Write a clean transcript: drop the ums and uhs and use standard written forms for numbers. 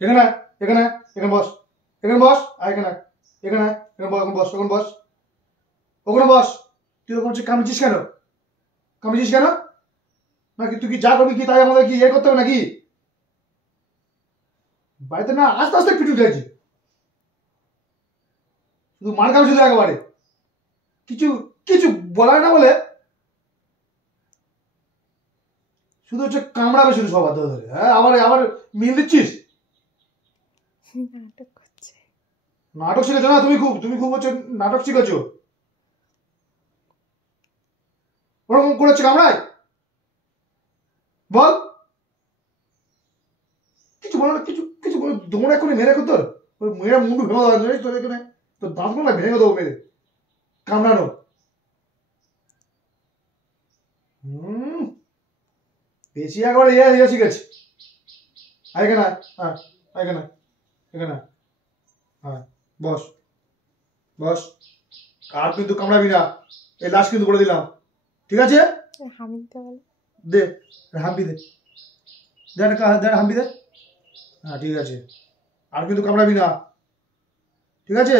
এখানে এখানে এখানে বস, এখানে বস, আর এখানে এখানে এখানে বস, ওখানে বস, ওখানে বস। তুই ওখানে কামড়িছিস কেন? কামড়িছিস কেন? নাকি তুই কি যা করবি কি তাই আমাদের কি ইয়ে করতে হবে নাকি? বাড়িতে না আস্তে আস্তে পিটু উঠেছি, শুধু মার খাবে শুধু একেবারে, কিছু কিছু বলার না বলে শুধু হচ্ছে কামড়াবে শুধু সবার ধরে ধরে। হ্যাঁ, আবার আবার মিল দিচ্ছিস। নাটক করছে। নাটক শিখেছো না তুমি? তুমি খুব হচ্ছে নাটক শিখেছো। ওরকম করেছে কামড়ায়? বল, কিছু বলো না, কিছু কিছু বলো। দৌড়া করে মেরে তোর মেয়েরা মুন্ডু ভেঙে দেওয়া যায় তোর এখানে, তোর দাঁতগুলো না ভেঙে দেবো মেরে কামড়ানো। বেশি একবারে ইয়ে শিখেছে। এখানে হ্যাঁ, এখানে এখানে হ্যাঁ, বস বস। আর কিন্তু কামড়াবি না, এই লাশ কিন্তু বলে দিলাম, ঠিক আছে? হামিদটা বলে দে, হাম্পি দে, দে হাম্পি দে। হ্যাঁ ঠিক আছে, আর কিন্তু কামড়াবি না, ঠিক আছে?